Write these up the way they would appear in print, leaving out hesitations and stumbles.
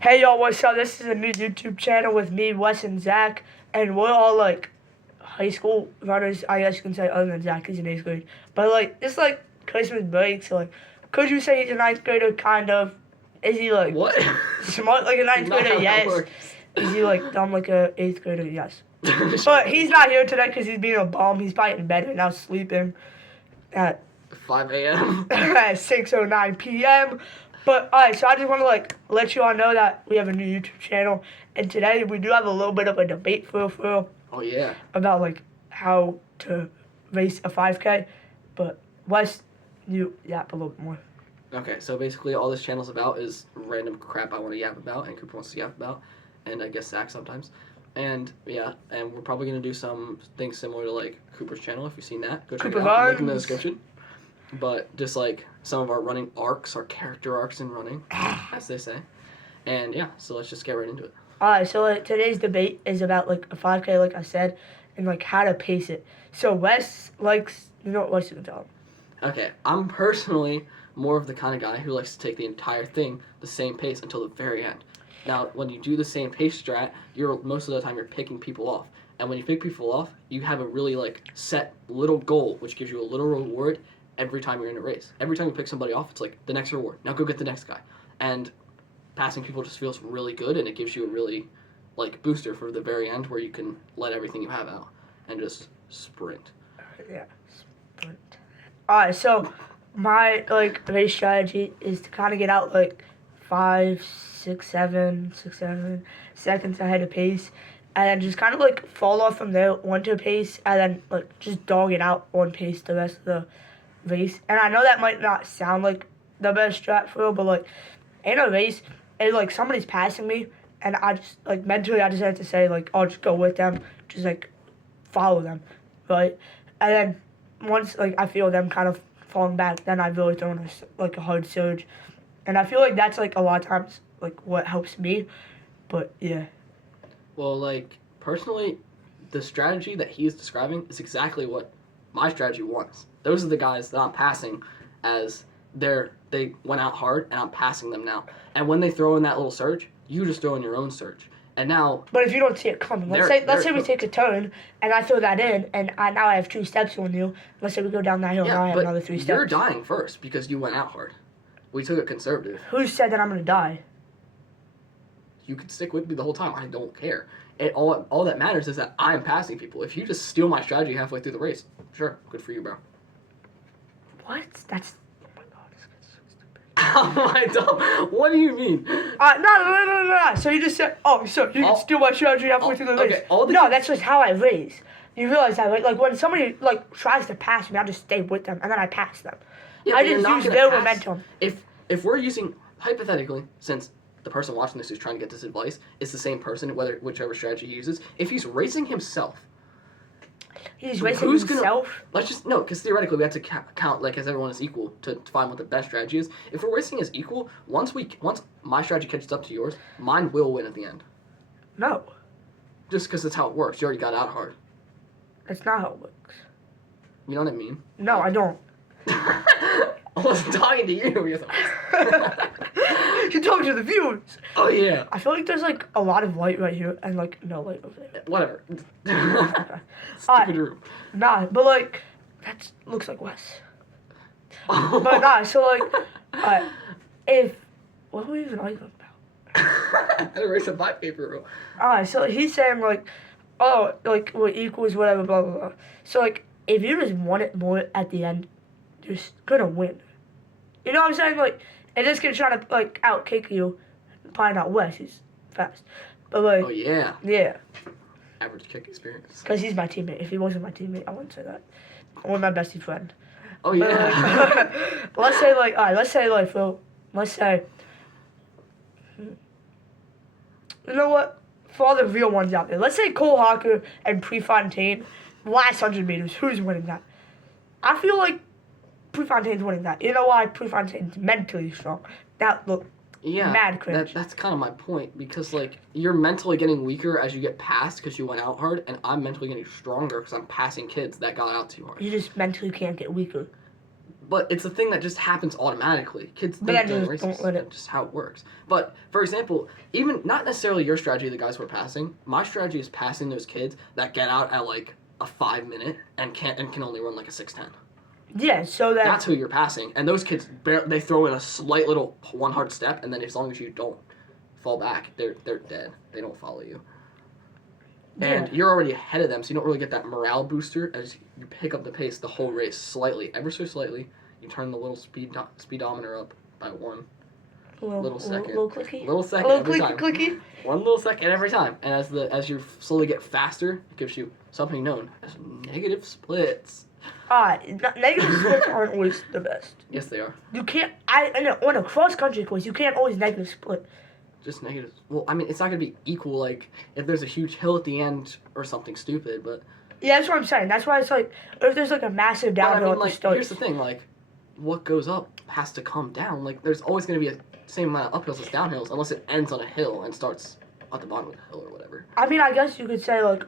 Hey y'all, what's up? This is a new YouTube channel with me, Wes and Zach, and we're all like high school runners, I guess you can say, other than Zach, he's in 8th grade. But like, it's like Christmas break, so like, could you say he's a 9th grader, kind of? Is he like What? smart like a 9th Not grader? how it Yes. works. Is he like dumb like a 8th grader? Yes. But he's not here today because he's being a bum. He's probably in bed right now sleeping at 5 a.m. at 6:09 p.m. But alright, so I just want to like let you all know that we have a new YouTube channel, and today we do have a little bit of a debate for Oh yeah. about like how to race a 5K. But Wes, you yap a little bit more. Okay, so basically all this channel's about is random crap I want to yap about and Cooper wants to yap about, and I guess Zach sometimes. And yeah, and we're probably gonna do some things similar to like Cooper's channel. If you've seen that, go check Cooper it out. Link in the Runs. description. But just like some of our running arcs, our character arcs in running, as they say. And yeah, so let's just get right into it. Alright, so today's debate is about like a 5K, like I said, and like how to pace it. So Wes likes, you know what Wes is gonna tell him. Okay, I'm personally more of the kind of guy who likes to take the entire thing the same pace until the very end. Now, when you do the same pace strat, you're most of the time you're picking people off. And when you pick people off, you have a really like set little goal, which gives you a little reward every time you're in a race. Every time you pick somebody off, it's like the next reward. Now go get the next guy. And passing people just feels really good, and it gives you a really like booster for the very end where you can let everything you have out and just sprint. Yeah. Alright, so my like race strategy is to kind of get out like 5, 6, 7 seconds ahead of pace, and then just kind of like fall off from there onto pace, and then like just dog it out on pace the rest of the race. And I know that might not sound like the best strat for real, but like in a race, and like somebody's passing me, and I just like mentally I just have to say like I'll just go with them, just like follow them, right? And then once like I feel them kind of falling back, then I really throw in like a hard surge, and I feel like that's like a lot of times like what helps me. But yeah, Well, like, personally, the strategy that he's describing is exactly what my strategy was. Those are the guys that I'm passing as they went out hard, and I'm passing them now. And when they throw in that little surge, you just throw in your own surge. And now, but if you don't see it coming, let's say we take a turn and I throw that in, and now I have 2 steps on you. Let's say we go down that hill, now I have but another 3 steps. you're dying first because you went out hard. We took it conservative. Who said that I'm gonna die? You could stick with me the whole time. I don't care. All that matters is that I'm passing people. If you just steal my strategy halfway through the race, sure, good for you, bro. What? That's oh my god, this guy's so stupid. How am I dumb? What do you mean? No. So you just said, oh, so you can steal my strategy halfway through the race. No, that's just how I race. You realize that, right? Like when somebody like tries to pass me, I just stay with them and then I pass them. Yeah, I but you're just not use gonna their pass. momentum. If we're using hypothetically, since the person watching this who's trying to get this advice is the same person, whichever strategy he uses, if he's racing himself, He's racing who's himself. let's just no, because theoretically we have to count like as everyone is equal to find what the best strategy is. If we're racing as equal, once my strategy catches up to yours, mine will win at the end. No, Just because that's how it works. You already got out hard. that's not how it works. You know what I mean? No, I don't. I wasn't talking to you. You're talking to the viewers. Oh yeah. I feel like there's like a lot of light right here and like no light over there. Whatever. Okay. Stupid room. Nah, but like that looks like Wes. But nah, so like, if what are we even arguing about? I erased my paper. Alright, so he's saying like, oh, like we're equals, whatever, blah blah blah. So like, if you just want it more at the end, you're gonna win. You know what I'm saying? Like, and this kid's trying to like outkick you. Probably not Wes. He's fast, but like, Oh yeah. yeah, Average kick experience. because he's my teammate. If he wasn't my teammate, I wouldn't say that. Or my bestie friend. Oh But, yeah. like, let's say like, alright, let's say, you know what? For all the real ones out there, let's say Cole Hawker and Prefontaine, last 100 meters, who's winning that? I feel like Prefontaine's winning that. You know why? Prefontaine's mentally strong. That look, Yeah, mad cringe. that's kind of my point, because like you're mentally getting weaker as you get past because you went out hard, and I'm mentally getting stronger because I'm passing kids that got out too hard. You just mentally can't get weaker. But it's a thing that just happens automatically. Kids But think then during just races. don't let it- That's just how it works. But for example, even not necessarily your strategy, the guys who are passing. My strategy is passing those kids that get out at like a 5 minute and can only run like a 6:10. Yeah, so that That's who you're passing, and those kids they throw in a slight little one hard step, and then as long as you don't fall back, they're dead. They don't follow you. And Yeah. you're already ahead of them, so you don't really get that morale booster as you pick up the pace the whole race slightly, ever so slightly. You turn the little speedometer up by one little second. little clicky, little second little every clicky, time. clicky. One little second every time. And as you slowly get faster, it gives you something known as negative splits. Negative splits aren't always the best. Yes, they are. You can't. I know on a cross country course, you can't always negative split. Just negative. Well, I mean, it's not gonna be equal. Like if there's a huge hill at the end or something stupid, but. Yeah, that's what I'm saying. That's why it's like if there's like a massive But I downhill mean, at the like, start. here's the thing. Like, what goes up has to come down. Like, there's always gonna be a same amount of uphills as downhills, unless it ends on a hill and starts at the bottom of the hill or whatever. I mean, I guess you could say like,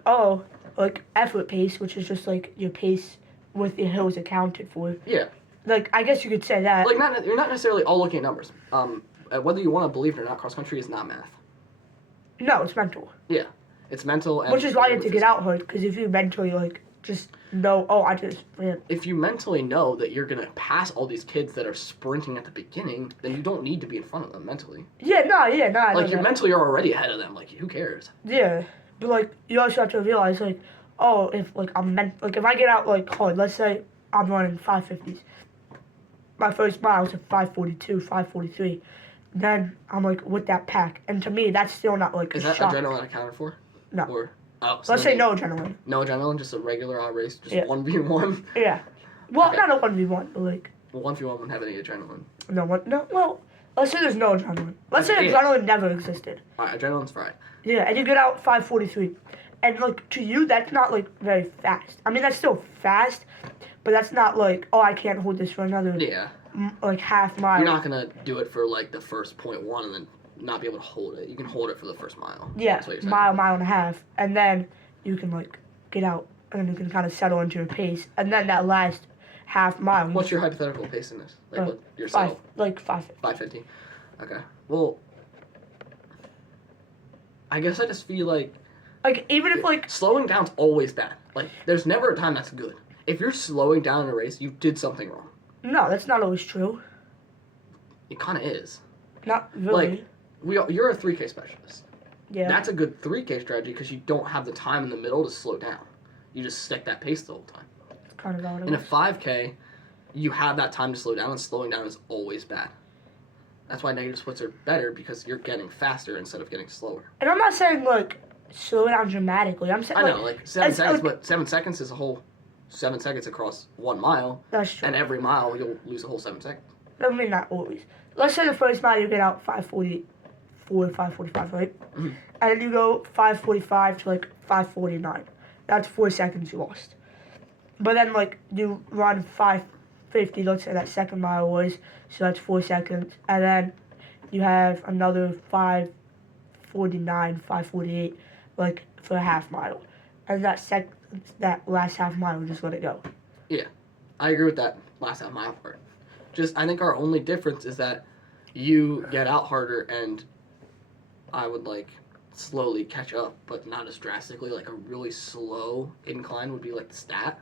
like effort pace, which is just like your pace with the hills accounted for. Yeah. Like, I guess you could say that. Like, you're not necessarily all looking at numbers. Whether you want to believe it or not, cross country is not math. No, it's mental. Yeah, it's mental. And Which is why you have to get out hard, because if you mentally like just know, I just ran. If you mentally know that you're gonna pass all these kids that are sprinting at the beginning, then you don't need to be in front of them mentally. Yeah, no. I Like know you're that. mentally already ahead of them. Like who cares? Yeah, but like you also have to realize like, if like if I get out like hard, let's say I'm running 550s. My first mile was a 542, 543. Then I'm like with that pack, and to me that's still not like Is a that shock. adrenaline accounted for? No. Or so Let's say no adrenaline. No adrenaline, just a regular race, just Yeah. 1v1. Yeah. Well, Okay. not a 1v1, but like Well, 1v1 wouldn't have any adrenaline. no one. No, well, let's say there's no adrenaline. Let's say Yeah. adrenaline never existed. Alright, adrenaline's fried. Yeah, and you get out 543, and like to you that's not like very fast. I mean that's still fast, but that's not like I can't hold this for another Yeah. like half mile. You're not gonna do it for like the first 0.1 and then not be able to hold it. You can hold it for the first mile. Yeah, That's what you're saying. mile and a half, and then you can like get out, and then you can kind of settle into your pace, and then that last half mile. What's your hypothetical pace in this? Like what five? yourself? Like 5. 550. Okay. Well, I guess I just feel like Like even if like slowing down's always bad. Like there's never a time that's good. If you're slowing down in a race, you did something wrong. no, that's not always true. It kind of is. Not really. Like you're a 3K specialist. yeah. That's a good 3K strategy because you don't have the time in the middle to slow down. You just stick that pace the whole time. That's kind of how it In a is. 5K, you have that time to slow down, and slowing down is always bad. That's why negative splits are better because you're getting faster instead of getting slower. And I'm not saying like slow down dramatically. I'm saying I know, like 7 it's seconds, like- but 7 seconds is a whole 7 seconds across 1 mile, that's true. and every mile you'll lose a whole 7 seconds. I mean not always. Let's say the first mile you get out 544, 545, right? Mhm. And then you go 545 to like 549. That's 4 seconds you lost. But then like you run 550, let's say that second mile was, so that's 4 seconds. And then you have another 549, 548, like for a half mile. And that last half mile, you just let it go. I agree with that last half mile part. Just, I think our only difference is that you get out harder and I would like slowly catch up, but not as drastically. Like a really slow incline would be like the stat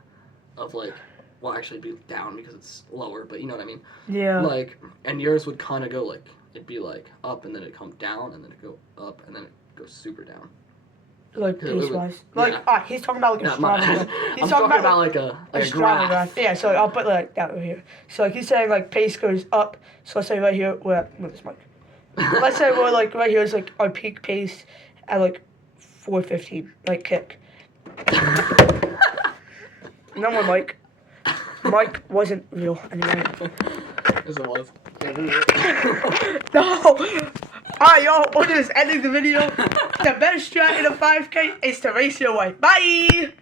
of like, well, actually it'd be down because it's lower, but you know what I mean? Yeah. Like, and yours would kind of go like, it'd be like up and then it'd come down and then it'd go up and then it goes super down. Like it would- pace wise. Like yeah. He's talking about like a Not my, Strava. He's I'm talking about like a Strava graph. Yeah, so I'll put like that right here. So like he's saying like pace goes up. So let's say right here we're at move this mic. Let's say we're like right here is like our peak pace at like 4:15, like kick. No more mic. Mike wasn't real anyway. Yes, it was. No! Alright, y'all, we're just ending the video. The best strat in a 5K is to race your way. Bye!